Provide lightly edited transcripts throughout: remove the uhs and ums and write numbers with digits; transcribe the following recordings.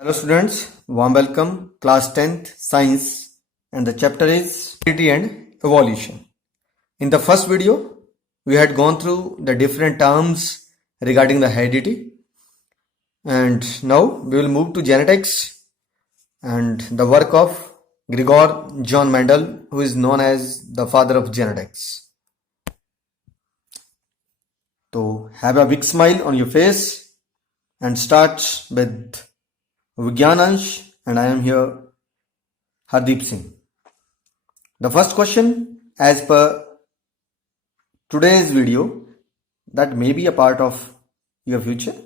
Hello students, warm welcome, class 10th science, and the chapter is heredity and evolution. In the first video, we had gone through the different terms regarding the heredity, and now we will move to genetics and the work of Gregor John Mendel, who is known as the father of genetics. So have a big smile on your face and start with Vigyanansh, and I am here, Hardeep Singh. The first question, as per today's video, that may be a part of your future,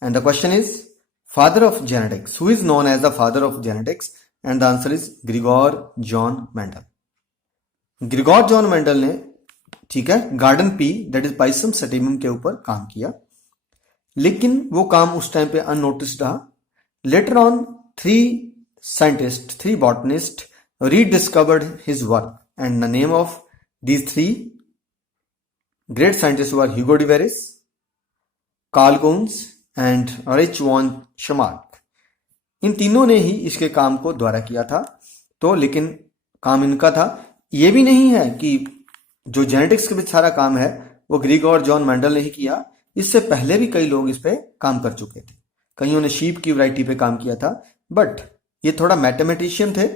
and the question is father of genetics. Who is known as the father of genetics? And the answer is Gregor John Mendel. Gregor John Mendel ने, ठीक है, garden pea that is Pisum sativum के ऊपर काम किया, लेकिन वो काम उस टाइम पे अननोटिस्ड रहा. Later on, three botanists rediscovered his work, and the name of these three great scientists were Hugo de Veres, Carl Coons and Erich von Schmarck. इन तीनों ने ही इसके काम को द्वारा किया था. तो लेकिन काम इनका था. ये भी नहीं है कि जो जेनेटिक्स के बीच सारा काम है वो ग्रेगोर जॉन मेंडल ने ही किया. इससे पहले भी कई लोग इस पे काम कर चुके थे. कईयों ने शीप की वैरायटी पे काम किया था, बट ये थोड़ा मैथमेटिशियन थे,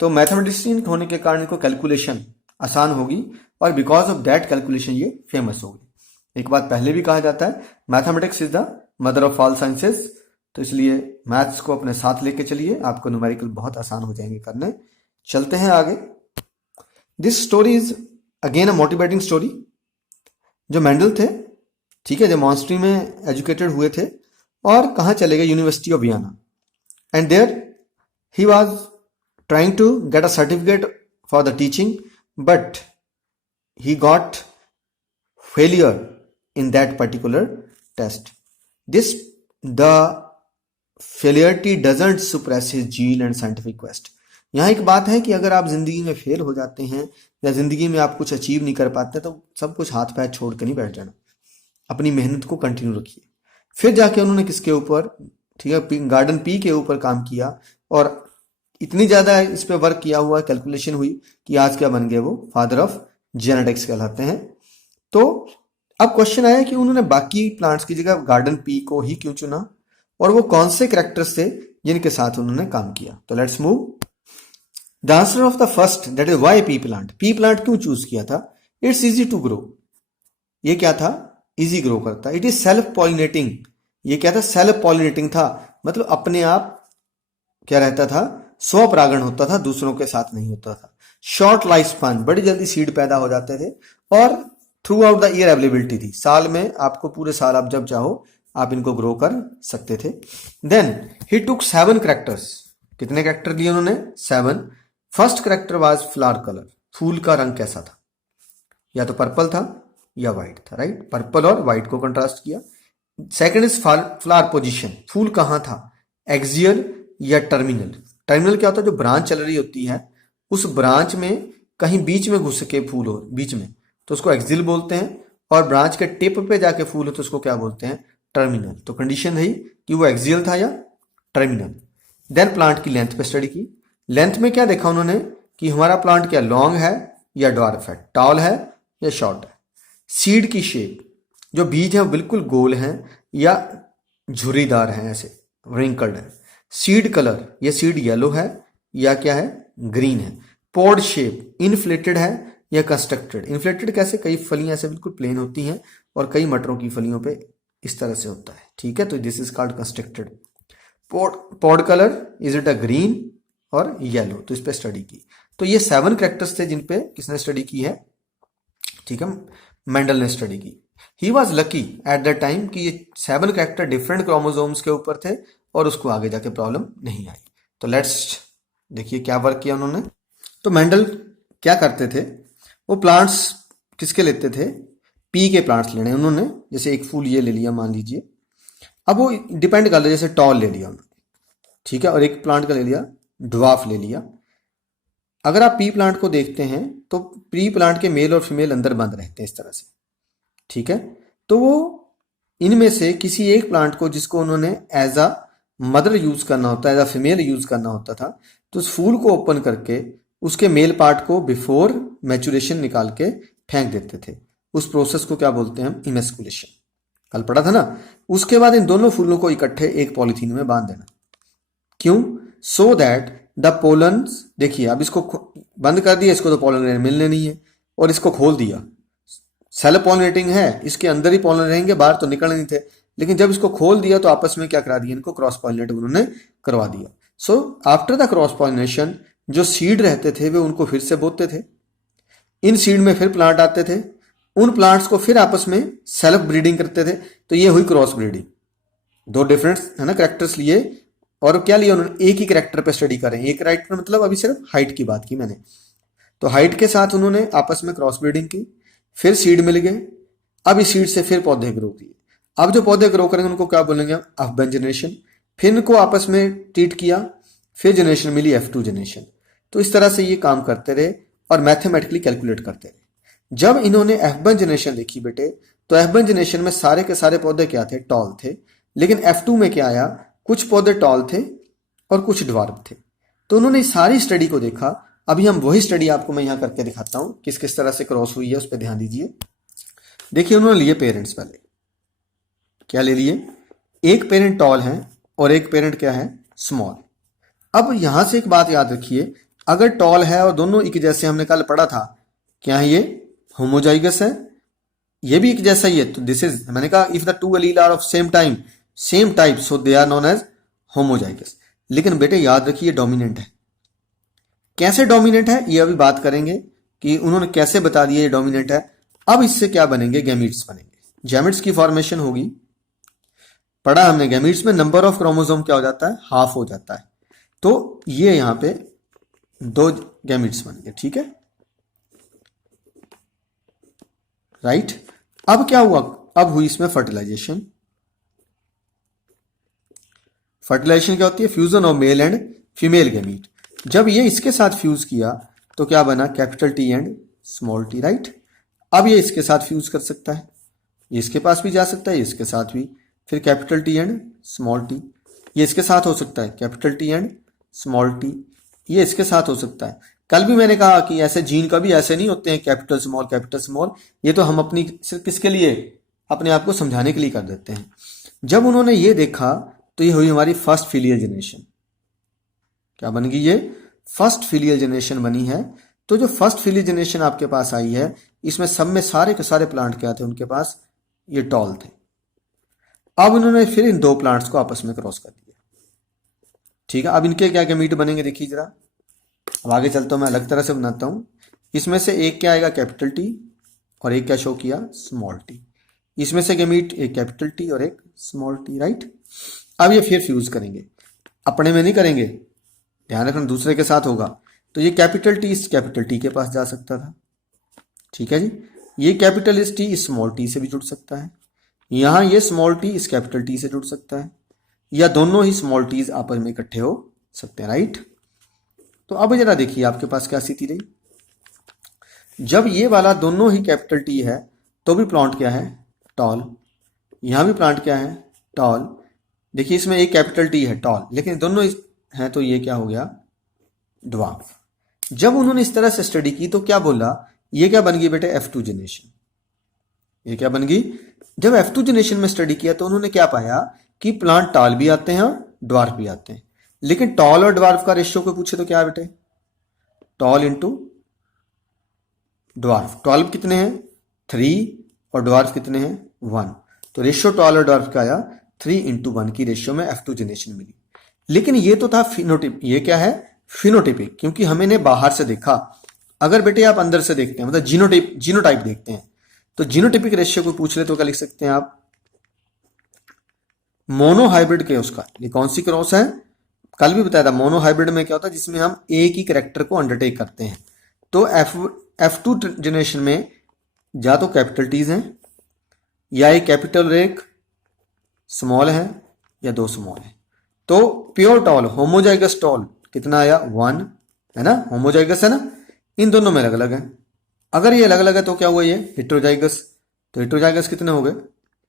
तो मैथमेटिशियन होने के कारण इनको कैलकुलेशन आसान होगी, और बिकॉज ऑफ दैट कैलकुलेशन ये फेमस होगी. एक बात पहले भी कहा जाता है, mathematics is the mother of all sciences. तो इसलिए मैथ्स को अपने साथ लेके चलिए, आपको न्यूमेरिकल बहुत आसान हो जाएंगे करने. चलते हैं आगे. This story is again a motivating story. जो मेंडल थे, ठीक है, जो मॉन्स्ट्री में एजुकेटेड हुए थे और कहाँ चले गए, university of Vienna, and there he was trying to get a certificate for the teaching, but he got failure in that particular test. This the failurity doesn't suppress his zeal and scientific quest. यहाँ एक बात है कि अगर आप जिंदगी में fail हो जाते हैं या जिंदगी में आप कुछ अचीव नहीं कर पाते, तो सब कुछ हाथ पैर छोड़ कर नहीं बैठ जाना, अपनी मेहनत को कंटिन्यू रखिए. फिर जाके उन्होंने किसके ऊपर, ठीक है, गार्डन पी के ऊपर काम किया, और इतनी ज्यादा इस पे वर्क किया हुआ, कैलकुलेशन हुई कि आज क्या बन गए, वो फादर ऑफ जेनेटिक्स कहलाते हैं. तो अब क्वेश्चन आया कि उन्होंने बाकी प्लांट्स की जगह गार्डन पी को ही क्यों चुना, और वो कौन से कैरेक्टर्स थे जिनके साथ उन्होंने काम किया. तो let's move. The answer of the first, that is why pea plant. Pea plant क्यों चूज किया था? It's easy to grow. ये क्या था? इजी ग्रो करता. It is self pollinating. ये क्या था? सेल्फ पॉलिनेटिंग था, मतलब अपने आप क्या रहता था, स्व परागण होता था, दूसरों के साथ नहीं होता था. शॉर्ट लाइफ स्पैन, बड़ी जल्दी सीड पैदा हो जाते थे, और through out the year availability थी. साल में आपको पूरे साल आप जब चाहो आप इनको ग्रो कर सकते थे. Then he took 7 characters. कितने कैरेक्टर लिए उन्होंने? 7. First character was flower colour. फूल का रंग कैसा था? या तो पर्पल था या व्हाइट था, राइट. पर्पल और व्हाइट को कंट्रास्ट किया. Second is flower position. फूल कहां था? एक्सियल या टर्मिनल. टर्मिनल क्या होता है? जो ब्रांच चल रही होती है, उस ब्रांच में कहीं बीच में घुस के फूल हो, बीच में, तो उसको एक्सियल बोलते हैं, और ब्रांच के टिप पे जाके फूल हो तो उसको क्या बोलते हैं? टर्मिनल. तो कंडीशन है कि वो एक्सियल था या टर्मिनल. देन प्लांट की लेंथ पे स्टडी की. लेंथ में क्या देखा उन्होंने कि हमारा प्लांट क्या लॉन्ग है या ड्वार्फ है, टॉल है या शॉर्ट है. सीड की शेप, जो बीज है वो बिल्कुल गोल हैं या झुर्रीदार हैं, ऐसे रिंकल्ड है. सीड कलर, ये सीड येलो है या क्या है? ग्रीन है. पोड शेप, इन्फ्लेटेड है या कंस्ट्रक्टेड. इन्फ्लेटेड कैसे? कई फलियां ऐसे बिल्कुल प्लेन होती हैं और कई मटरों की फलियों पे इस तरह से होता है, ठीक है, तो this is called constructed. Pod colour, is it a green और येलो. तो इस पे स्टडी की. तो ये 7 कैरेक्टर्स थे जिन पे किसने स्टडी की है, ठीक है, मेंडल ने स्टडी की. He was lucky at the time कि ये 7 कैरेक्टर डिफरेंट क्रोमोसोम्स के ऊपर थे और उसको आगे जाके प्रॉब्लम नहीं आई. तो लेट्स देखिए क्या वर्क किया उन्होंने. तो मेंडल क्या करते थे, वो प्लांट्स किसके लेते थे? पी के प्लांट्स लेने उन्होंने. जैसे एक फूल ये ले लिया मान लीजिए, अब वो डिपेंड कर लिया, जैसे टॉल ले लिया उन्होंने, ठीक है, और एक प्लांट का ले लिया ड्वार्फ ले लिया. अगर आप पी प्लांट को देखते हैं तो पी प्लांट के मेल और फीमेल अंदर बंद रहते हैं इस तरह से, ठीक है. तो वो इनमें से किसी एक प्लांट को, जिसको उन्होंने एज अ मदर यूज करना होता है, एज अ फीमेल यूज करना होता था, तो उस फूल को ओपन करके उसके मेल पार्ट को बिफोर मैचुरेशन निकाल के फेंक देते थे। उस प्रोसेस को क्या बोलते हैं हम? इमेस्कुलेशन। कल पढ़ा था ना। उसके बाद इन दोनों फूलों को इकट्ठे एक पॉलिथीन में बांध देना। क्यों? सो दैट द पोलन, देखिए अब इसको बंद कर दिया, इसको तो पोलन ग्रेन मिलने नहीं है, और इसको खोल दिया। सेल्फ पॉलिनेटिंग है, इसके अंदर ही पोलन रहेंगे, बाहर तो निकल नहीं थे, लेकिन जब इसको खोल दिया तो आपस में क्या करा दिया, इनको क्रॉस पॉलिनेट उन्होंने करवा दिया। So after the cross pollination जो सीड रहते थे वे उनको फिर से बोते थे, इन सीड में फिर प्लांट आते थे, उन प्लांट्स को फिर आपस में सेल्फ ब्रीडिंग करते थे, तो ये हुई क्रॉस ब्रीडिंग। दो डिफरेंट है ना कैरेक्टर्स लिए, और क्या लिया उन्होंने? एक ही कैरेक्टर पे स्टडी करें। एक कैरेक्टर मतलब अभी सिर्फ हाइट की बात की मैंने, तो हाइट के साथ उन्होंने आपस में क्रॉस ब्रीडिंग की, फिर सीड मिल गए, अब इस सीड से फिर पौधे ग्रो किए। अब जो पौधे ग्रो करेंगे उनको क्या बोलेंगे? F1 generation. फिर इनको आपस में ट्रीट किया, फिर जनरेशन मिली F2 जनरेशन। तो इस तरह से ये काम करते रहे और मैथमेटिकली कैलकुलेट करते रहे। जब इन्होंने F1 जनरेशन देखी बेटे, तो F1 जनरेशन में सारे के सारे पौधे क्या थे? टॉल थे। लेकिन F2 में क्या आया? कुछ पौधे टॉल थे और कुछ ड्वार्फ थे। तो उन्होंने सारी स्टडी को देखा। अभी हम वही स्टडी आपको मैं यहां करके दिखाता हूं, किस किस तरह से क्रॉस हुई है, उस पर ध्यान दीजिए। देखिए उन्होंने लिए पेरेंट्स, पहले क्या ले लिए? एक पेरेंट टॉल है और एक पेरेंट क्या है? स्मॉल। अब यहां से एक बात याद रखिए, अगर टॉल है और दोनों एक जैसे, हमने कल पढ़ा था, क्या है ये? होमोजाइगस है। ये भी एक जैसा ही है, तो दिस इज, मैंने कहा if the two allele are of same time same type so they are known as homozygous. लेकिन बेटे याद रखिए डोमिनेंट है। कैसे डोमिनेंट है ये अभी बात करेंगे कि उन्होंने कैसे बता दिया ये डोमिनेंट है। अब इससे क्या बनेंगे? गैमीट्स बनेंगे। गैमीट्स की फॉर्मेशन होगी, पढ़ा हमने, गैमीट्स में नंबर ऑफ क्रोमोसोम क्या हो जाता है? हाफ हो जाता है। तो ये यहां पे दो गैमीट्स बनेंगे, ठीक है, राइट। अब क्या हुआ? अब हुई इसमें फर्टिलाइजेशन। फर्टिलाइजेशन क्या होती है? Fusion of male and female gamete. जब ये इसके साथ फ्यूज किया तो क्या बना? Capital T and small T, right. अब ये इसके साथ फ्यूज कर सकता है, ये इसके पास भी जा सकता है, इसके साथ भी, फिर capital T and small T. ये इसके साथ हो सकता है, capital T and small T. ये इसके साथ हो सकता है। कल भी मैंने कहा कि ऐसे जीन कभी ऐसे नहीं होते हैं कैपिटल स्मॉल। ये तो हम अपनी सिर्फ किसके लिए? अपने आप को समझाने के लिए कर देते हैं। जब उन्होंने ये देखा तो ये हुई हमारी फर्स्ट फिलियल जनरेशन। क्या बन गई? ये फर्स्ट फिलियल जनरेशन बनी है। तो जो फर्स्ट फिलियल जनरेशन आपके पास आई है, इसमें सब में सारे के सारे प्लांट क्या थे उनके पास? ये टॉल थे। अब उन्होंने फिर इन दो प्लांट्स को आपस में क्रॉस कर दिया, ठीक है। अब इनके क्या गैमीट बनेंगे देखिए जरा। अब आगे चलता हूं, मैं अलग तरह से बनाता हूं। इसमें से एक क्या आएगा? कैपिटल टी, और एक क्या शो किया? Small T. इसमें से गैमीट एक कैपिटल टी और एक स्मॉल टी, राइट। अब ये फिर फ्यूज करेंगे, अपने में नहीं करेंगे, ध्यान रखना, दूसरे के साथ होगा। तो ये कैपिटल टी इस कैपिटल टी के पास जा सकता था, ठीक है जी। ये कैपिटल इस टी इस स्मॉल टी से भी जुड़ सकता है, यहां ये स्मॉल टी इस कैपिटल टी से जुड़ सकता है, या दोनों ही स्मॉल टीज आपस में इकट्ठे हो सकते हैं, राइट। तो अब जरा देखिए आपके पास क्या स्थिति रही। जब ये वाला दोनों ही कैपिटल टी है तो भी प्लांट क्या है? टॉल। यहां भी प्लांट क्या है? टॉल। देखिए इसमें एक कैपिटल टी है टॉल, लेकिन दोनों हैं तो ये क्या हो गया? ड्वार्फ। जब उन्होंने इस तरह से स्टडी की तो क्या बोला? ये क्या बन गई बेटे? F2 generation. ये क्या बन गई? जब F2 जनरेशन में स्टडी किया तो उन्होंने क्या पाया कि प्लांट टॉल भी आते हैं और ड्वार्फ भी आते हैं। लेकिन टॉल और ड्वार्फ का रेशियो को पूछे तो क्या बेटे? Toll into dwarf. टॉल कितने हैं? 3, और ड्वार्फ कितने हैं? 1। तो रेशियो टॉल और ड्वार्फ का आया 3:1 की रेशियो में F2 जनरेशन मिली। लेकिन ये तो था फिनोटिप, ये क्या है? फिनोटिपिक, क्योंकि हमें ने बाहर से देखा। अगर बेटे आप अंदर से देखते हैं, मतलब जीनोटाइप देखते हैं, तो जीनोटिपिक रेशियो को पूछ ले तो क्या लिख सकते हैं आप? मोनो हाइब्रिड के उसका, ये कौन सी क्रॉस है? कल भी बताया था, मोनो हाइब्रिड में क्या होता है? जिसमें हम एक ही कैरेक्टर को अंडरटेक करते हैं। तो F2 जनरेशन में या तो कैपिटल टीज हैं, या एक कैपिटल और एक स्मॉल है, या दो स्मॉल है। तो प्योर टॉल, होमोजाइगस टॉल कितना आया? 1, है ना, होमोजाइगस है ना। इन दोनों में अलग अलग है। अगर ये अलग अलग है तो क्या हुआ? ये हेट्रोजाइगस। तो हेट्रोजाइगस कितने हो गए?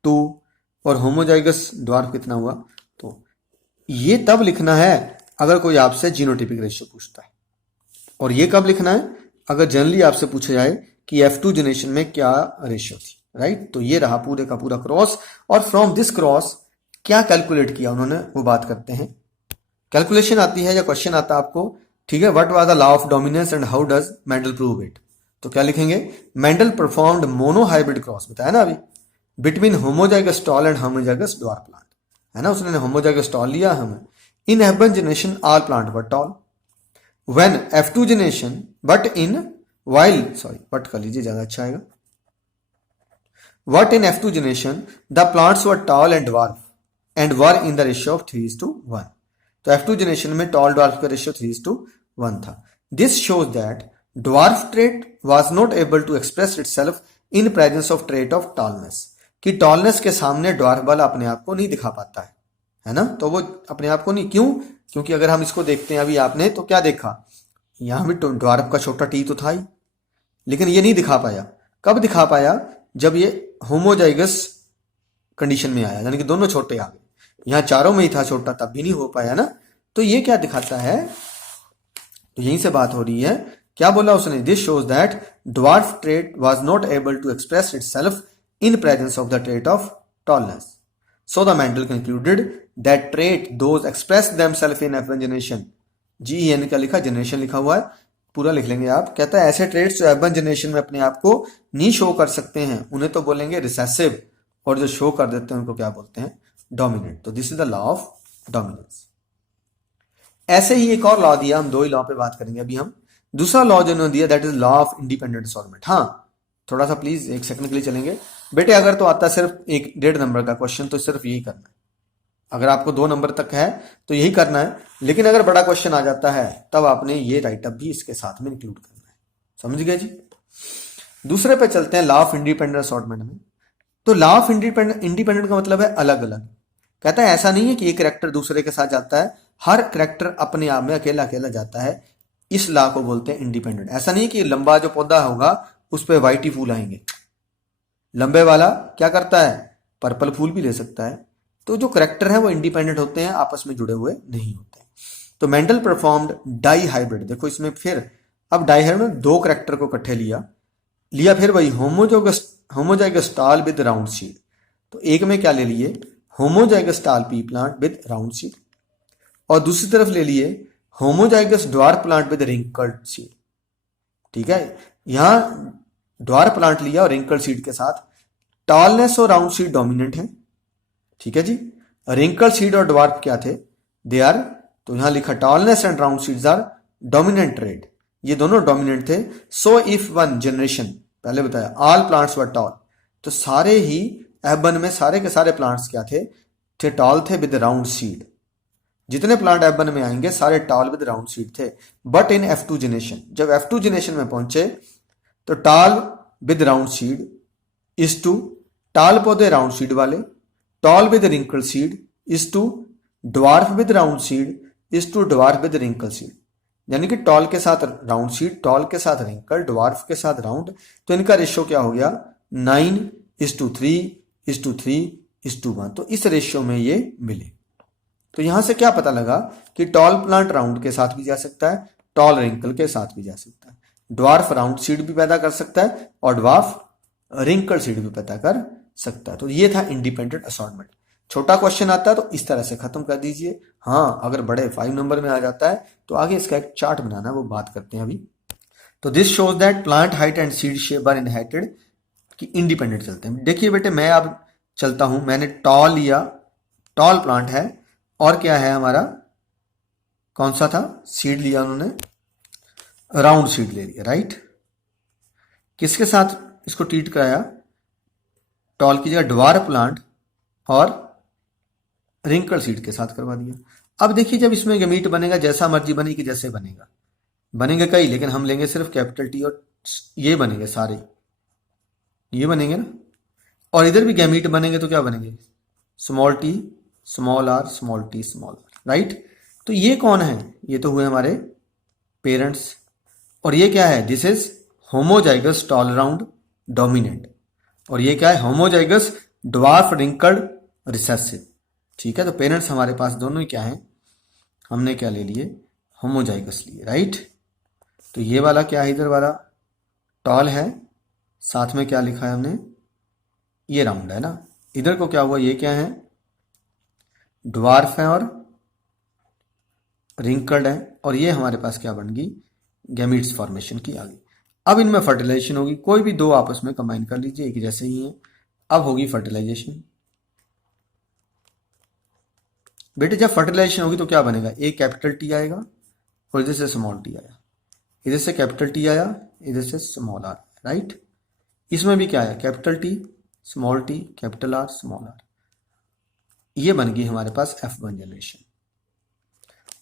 2। और होमोजाइगस ड्वार्फ कितना हुआ? तो ये तब लिखना है अगर कोई आपसे जीनोटिपिक रेशियो पूछता है, और ये कब लिखना है अगर जनरली आपसे पूछा जाए कि F2 जनरेशन में क्या रेशियो थी, राइट। तो ये रहा पूरे का पूरा क्रॉस, और फ्रॉम दिस क्रॉस क्या कैलकुलेट किया उन्होंने वो बात करते हैं। कैलकुलेशन आती है या क्वेश्चन आता है आपको, ठीक है, what was the law of dominance and how does Mendel prove it. तो क्या लिखेंगे, Mendel performed mono hybrid cross, बताया ना अभी, between homozygous tall and homozygous dwarf plant, है ना, उसने होमोजाइगस टॉल लिया हमें। इन F1 generation all plant were toll, when F2 generation but in while, sorry but कर लीजिए ज्यादा अच्छा आएगा, What in F2 generation the plants were tall and dwarf and were in the ratio of 3:1। तो F2 generation में tall dwarf का ratio 3:1 था। This shows that dwarf trait was not able to express itself in presence of trait of tallness, कि tallness के सामने dwarf वाला अपने आप को नहीं दिखा पाता है ना, तो वो अपने आप को नहीं, क्यों, क्योंकि अगर हम इसको देखते हैं अभी आपने तो क्या देखा, यहां भी dwarf का छोटा टी तो था ही, लेकिन ये नहीं दिखा पाया। कब दिखा पाया, जब ये होमोजाइगस कंडीशन में आया, यानी कि दोनों छोटे आ गए, यहां चारों में ही था छोटा, तब भी नहीं हो पाया ना। तो ये क्या दिखाता है, तो यहीं से बात हो रही है, क्या बोला उसने, this shows that dwarf trait was not able to express itself in presence of the trait of tallness, so the Mendel concluded that trait those express themselves in F1 generation, GEN का लिखा, generation लिखा हुआ है, पूरा लिख लेंगे आप, कहता है ऐसे ट्रेड्स जो F1 जनरेशन में अपने आप को नहीं शो कर सकते हैं उन्हें तो बोलेंगे रिसेसिव, और जो शो कर देते हैं उनको क्या बोलते हैं, डोमिनेंट। तो this is the law of dominance. ऐसे ही एक और लॉ दिया, हम दो ही लॉ पे बात करेंगे अभी हम। दूसरा लॉ जो उन्होंने दिया that is law of independent assortment. हाँ थोड़ा सा प्लीज एक सेकंड के लिए चलेंगे बेटे, अगर तो आता सिर्फ 1.5 नंबर का क्वेश्चन तो सिर्फ यही करना है, अगर आपको 2 नंबर तक है तो यही करना है, लेकिन अगर बड़ा क्वेश्चन आ जाता है तब आपने ये राइटअप भी इसके साथ में इंक्लूड करना है, समझ गए जी। दूसरे पे चलते हैं लॉ ऑफ इंडिपेंडेंट असॉर्टमेंट में। तो लॉ ऑफ इंडिपेंडेंट का मतलब है अलग अलग, कहता है ऐसा नहीं है कि एक करैक्टर दूसरे के साथ जाता है, हर करैक्टर अपने आप में अकेला अकेला जाता है, इस लॉ को बोलते हैं इंडिपेंडेंट। ऐसा नहीं है कि लंबा जो पौधा होगा उस पर व्हाइट ही फूल आएंगे, लंबे वाला क्या करता है, पर्पल फूल भी ले सकता है। तो जो करैक्टर है वो इंडिपेंडेंट होते हैं, आपस में जुड़े हुए नहीं होते। तो मेंडल परफॉर्म्ड डाई हाइब्रिड, देखो इसमें फिर अब डाई हाइब्रिड में 2 करैक्टर को इकट्ठे लिया फिर वही होमोजाइगस टाल विद राउंड सीड। तो एक में क्या ले लिए, होमोजाइगस टाल P plant with round seed, और दूसरी तरफ ले लिए homozygous dwarf plant with wrinkled seed. ठीक है, यहां ड्वार्फ प्लांट लिया और रिंकल्ड सीड के साथ, टॉलनेस और राउंड सीड डोमिनेंट है, ठीक है जी। रिंकल सीड और ड्वार्फ क्या थे, दे आर, तो यहां लिखा tallness and round seeds are dominant trait, ये दोनों डोमिनेंट थे। सो इफ 1 जनरेशन, पहले बताया ऑल प्लांट्स वर टॉल, तो सारे ही F1 में सारे के सारे प्लांट्स क्या थे टॉल थे विद राउंड सीड, जितने प्लांट F1 में आएंगे सारे टॉल विद राउंड सीड थे। बट इन F2 जनरेशन, जब F2 जनरेशन में पहुंचे तो tall with round seed is to tall पौधे राउंड सीड वाले, tall with wrinkle seed is to dwarf with round seed is to dwarf with wrinkle seed, यानी कि toll के साथ राउंड सीड, टॉल के साथ रिंकल, ड्वार्फ के साथ राउंड, तो इनका रेशियो क्या हो गया 9:3:3:1। तो इस रेशियो में ये मिले। तो यहां से क्या पता लगा कि टॉल प्लांट राउंड के साथ भी जा सकता है, टॉल रिंकल के साथ भी जा सकता है, ड्वार्फ राउंड सीड भी पैदा कर सकता है और ड्वार्फ रिंकल सीड भी पैदा कर सकता है। तो ये था इंडिपेंडेंट असॉर्टमेंट। छोटा क्वेश्चन आता है तो इस तरह से खत्म कर दीजिए। हाँ अगर बड़े 5 नंबर में आ जाता है तो आगे इसका एक चार्ट बनाना है, वो बात करते हैं अभी। तो this shows that plant height and seed shape are inherited, कि इंडिपेंडेंट चलते हैं। देखिए बेटे मैं अब चलता हूं, मैंने टॉल लिया, टॉल प्लांट है, और क्या है हमारा, कौन सा था, सीड लिया उन्होंने, राउंड सीड ले लिया, राइट। किसके साथ इसको ट्रीट कराया, टॉल की जगह ड्वार्फ प्लांट और रिंकल सीड के साथ करवा दिया। अब देखिए जब इसमें गमीट बनेगा, जैसा मर्जी बने कि जैसे बनेगा, बनेंगे कई, लेकिन हम लेंगे सिर्फ कैपिटल टी, और ये बनेंगे सारे, ये बनेंगे ना, और इधर भी गैमीट बनेंगे तो क्या बनेंगे, small T small R small T small R, right. तो ये कौन है, ये तो हुए हमारे पेरेंट्स, और ये क्या है, this is homozygous tall round dominant, और ये क्या है, होमोजाइगस ड्वार्फ रिंकल्ड रिसेसिव, ठीक है, तो पेरेंट्स हमारे पास दोनों ही क्या हैं, हमने क्या ले लिए, होमोजाइगस लिए, राइट। तो ये वाला क्या है, इधर वाला टॉल है, साथ में क्या लिखा है हमने, ये राउंड है ना। इधर को क्या हुआ, ये क्या है, ड्वार्फ है और रिंकल्ड है, और ये हमारे पास क्या बन गई, गैमीट्स फॉर्मेशन की आ गई। अब इनमें फर्टिलाइजेशन होगी, कोई भी दो आपस में कंबाइन कर लीजिए, एक जैसे ही है, अब होगी फर्टिलाइजेशन। बेटे जब फर्टिलाइजेशन होगी तो क्या बनेगा, एक कैपिटल टी आएगा और इधर से स्मॉल टी आया, इधर से कैपिटल टी आया, इधर से स्मॉल आर, राइट। इसमें भी क्या आया, capital T small T capital R small R, ये बन गई हमारे पास F1 जनरेशन।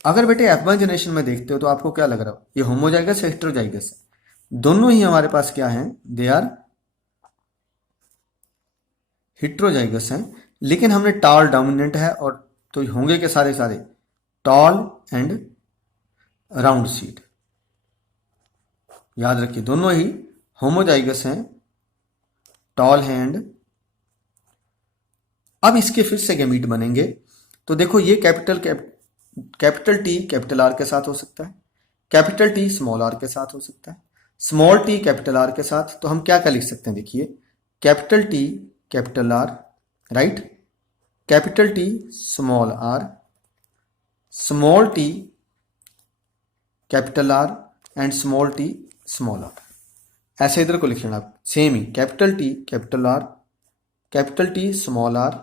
अगर बेटे F1 जनरेशन में देखते हो तो आपको क्या लग रहा हो, ये होमोजाइगस है हेटेरोजाइगस है, दोनों ही हमारे पास क्या है, दे आर हेटेरोजाइगस हैं, लेकिन हमने टॉल डोमिनेंट है, और तो होंगे के सारे सारे टॉल एंड राउंड सीड, याद रखिए दोनों ही होमोजाइगस हैं, टॉल है एंड। अब इसके फिर से गैमीट बनेंगे, तो देखो ये कैपिटल टी कैपिटल आर के साथ हो सकता है, कैपिटल टी स्मॉल आर के साथ हो सकता है, स्मॉल टी कैपिटल आर के साथ। तो हम क्या क्या लिख सकते हैं, देखिए capital T capital R, right, capital T small R, small T capital R and small T small R, ऐसे इधर को लिख लेना आप सेम ही, capital T capital R, capital T small R,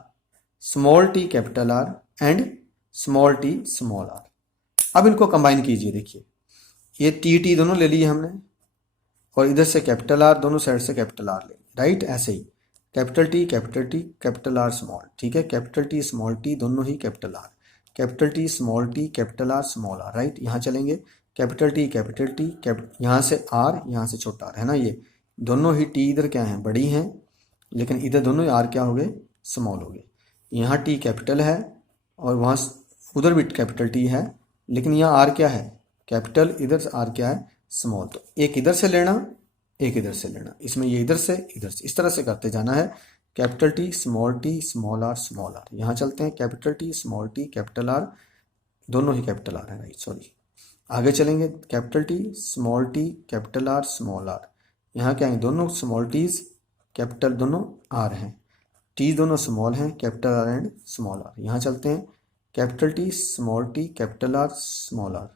small T capital R and small T small R. अब इनको combine कीजिए, देखिए ये टी दोनों ले लिए हमने, और इधर से कैपिटल आर, दोनों साइड से कैपिटल आर ले, राइट, ऐसे ही capital T capital R small, ठीक है, कैपिटल टी स्मॉल टी दोनों ही capital R, capital T small T capital R small R, right. यहाँ चलेंगे कैपिटल टी यहाँ से आर, यहाँ से छोटा आर है ना, ये दोनों ही टी इधर क्या है, बड़ी हैं, लेकिन इधर दोनों ही आर क्या हो गए, स्मॉल हो गए। यहाँ टी कैपिटल है और वहाँ उधर भी कैपिटल टी है, लेकिन यहाँ आर क्या है, कैपिटल, इधर से आर क्या है, स्मॉल। तो एक इधर से लेना, एक इधर से लेना, इसमें ये इधर से इस तरह से करते जाना है, capital T small R small R. यहाँ चलते हैं capital T small T capital R, दोनों ही कैपिटल आर है, राइट, सॉरी। आगे चलेंगे capital T small T capital R small R, यहाँ क्या है, दोनों स्मॉल टीज कैपिटल दोनों आर हैं, टी दोनों स्मॉल हैं, capital R and small R. यहाँ चलते हैं capital T small T capital R small R,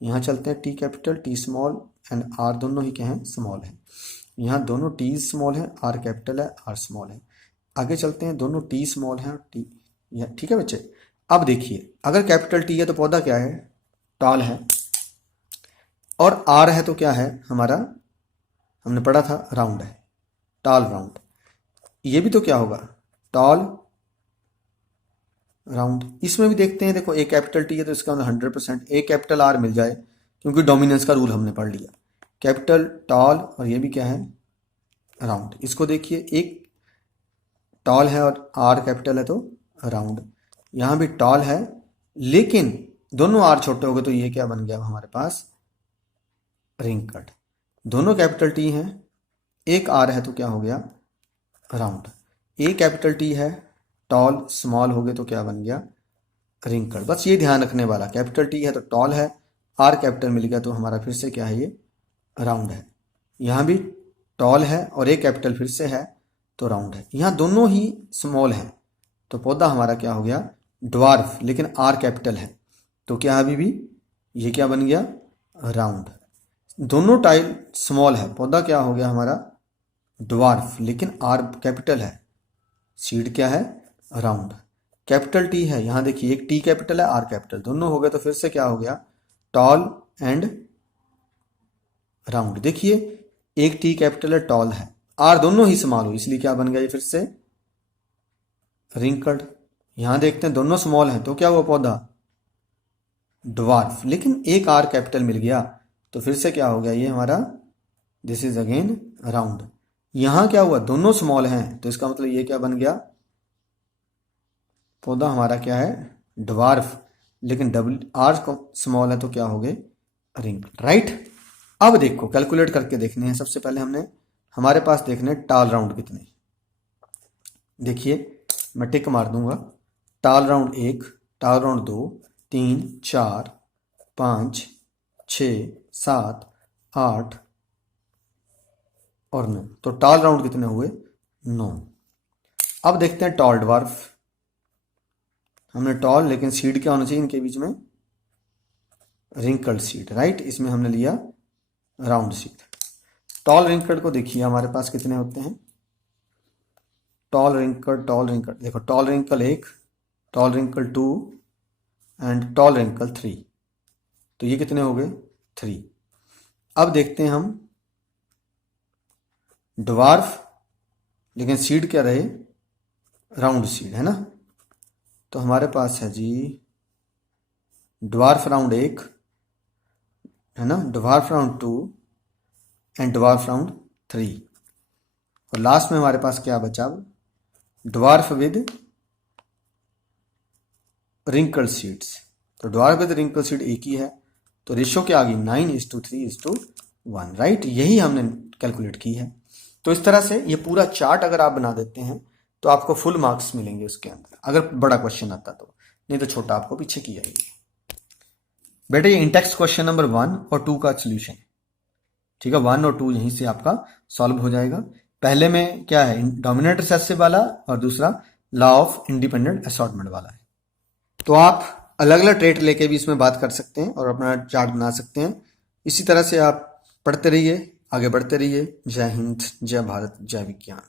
यहाँ चलते हैं T capital T small and R दोनों ही क्या हैं, स्मॉल हैं। यहाँ दोनों टी स्मॉल हैं, आर कैपिटल है, आर स्मॉल है। आगे चलते हैं, दोनों टी स्मॉल हैं, टी, ठीक है बच्चे। अब देखिए अगर कैपिटल टी है तो पौधा क्या है, टॉल है, और आर है तो क्या है हमारा, हमने पढ़ा था राउंड है, टॉल राउंड। ये भी तो क्या होगा, टॉल राउंड। इसमें भी देखते हैं, देखो एक कैपिटल टी है तो इसका मतलब 100% एक कैपिटल आर मिल जाए, क्योंकि डोमिनेंस का रूल हमने पढ़ लिया, कैपिटल टॉल और ये भी क्या है, राउंड। इसको देखिए एक टॉल है और आर कैपिटल है तो राउंड, यहाँ भी टॉल है लेकिन दोनों आर छोटे हो गए, तो ये क्या बन गया हमारे पास, रिंग कट। दोनों कैपिटल टी हैं, एक आर है तो क्या हो गया, राउंड। एक कैपिटल टी है, टॉल स्मॉल हो गए तो क्या बन गया, रिंग कट। बस ये ध्यान रखने वाला, कैपिटल टी है तो टॉल है, आर कैपिटल मिल गया तो हमारा फिर से क्या है, ये राउंड है। यहाँ भी टॉल है और एक कैपिटल फिर से है तो राउंड है। यहाँ दोनों ही स्मॉल हैं तो पौधा हमारा क्या हो गया, ड्वार्फ, लेकिन आर कैपिटल है तो क्या अभी भी ये क्या बन गया, राउंड। दोनों टाइल स्मॉल है, पौधा क्या हो गया हमारा, ड्वार्फ, लेकिन आर कैपिटल है, सीड क्या है, राउंड। कैपिटल टी है, यहाँ देखिए एक टी कैपिटल है, आर कैपिटल, दोनों हो गए तो फिर से क्या हो गया, टॉल एंड राउंड। देखिए एक टी कैपिटल है, टॉल है, आर दोनों ही स्मॉल हो, इसलिए क्या बन गया ये फिर से रिंकल्ड। यहां देखते हैं दोनों स्मॉल हैं तो क्या हुआ पौधा, ड्वार्फ, लेकिन एक आर कैपिटल मिल गया तो फिर से क्या हो गया ये हमारा, दिस इज अगेन राउंड। यहां क्या हुआ, दोनों स्मॉल हैं तो इसका मतलब ये क्या बन गया, पौधा हमारा क्या है, ड्वार्फ, लेकिन डबल आर स्मॉल है तो क्या हो गए, रिंग, राइट। अब देखो कैलकुलेट करके देखने हैं, सबसे पहले हमने हमारे पास देखने टॉल राउंड कितने। देखिए मैं टिक मार दूंगा, टाल राउंड 1, टाल राउंड 2, 3, 4, 5, 6, 7, 8 और 9। तो टाल राउंड कितने हुए? 9। अब देखते हैं टॉल ड्वार्फ। हमने टॉल, लेकिन सीड क्या होना चाहिए इनके बीच में? Wrinkled seed, right. इसमें हमने लिया राउंड सीड। टॉल रिंकल्ड को देखिए हमारे पास कितने होते हैं? टॉल रिंकल्ड देखो, tall wrinkle 1, tall wrinkle 2 and tall wrinkle 3। तो ये कितने हो गए? 3। अब देखते हैं हम ड्वार्फ, लेकिन सीड क्या रहे? राउंड सीड, है ना। तो हमारे पास है जी ड्वार्फ राउंड 1, है ना, dwarf round 2 and dwarf round 3। और लास्ट में हमारे पास क्या बचा? Dwarf with wrinkle seeds. तो ड्वार्फ विद रिंकल सीड एक ही है, तो रेशो क्या आ गई? 9:3:1, राइट। यही हमने कैलकुलेट की है। तो इस तरह से ये पूरा चार्ट अगर आप बना देते हैं तो आपको फुल मार्क्स मिलेंगे उसके अंदर, अगर बड़ा क्वेश्चन आता तो, नहीं तो छोटा आपको पीछे की जाएगी। बेटे ये इंटेक्स क्वेश्चन नंबर 1 और 2 का सोल्यूशन, ठीक है। 1 और 2 यहीं से आपका सॉल्व हो जाएगा। पहले में क्या है? डोमिनेंट रिसेसिव वाला, और दूसरा लॉ ऑफ इंडिपेंडेंट असॉर्टमेंट वाला है। तो आप अलग अलग ट्रेट लेके भी इसमें बात कर सकते हैं और अपना चार्ट बना सकते हैं। इसी तरह से आप पढ़ते रहिए, आगे बढ़ते रहिए। जय हिंद, जय भारत, जय विज्ञान।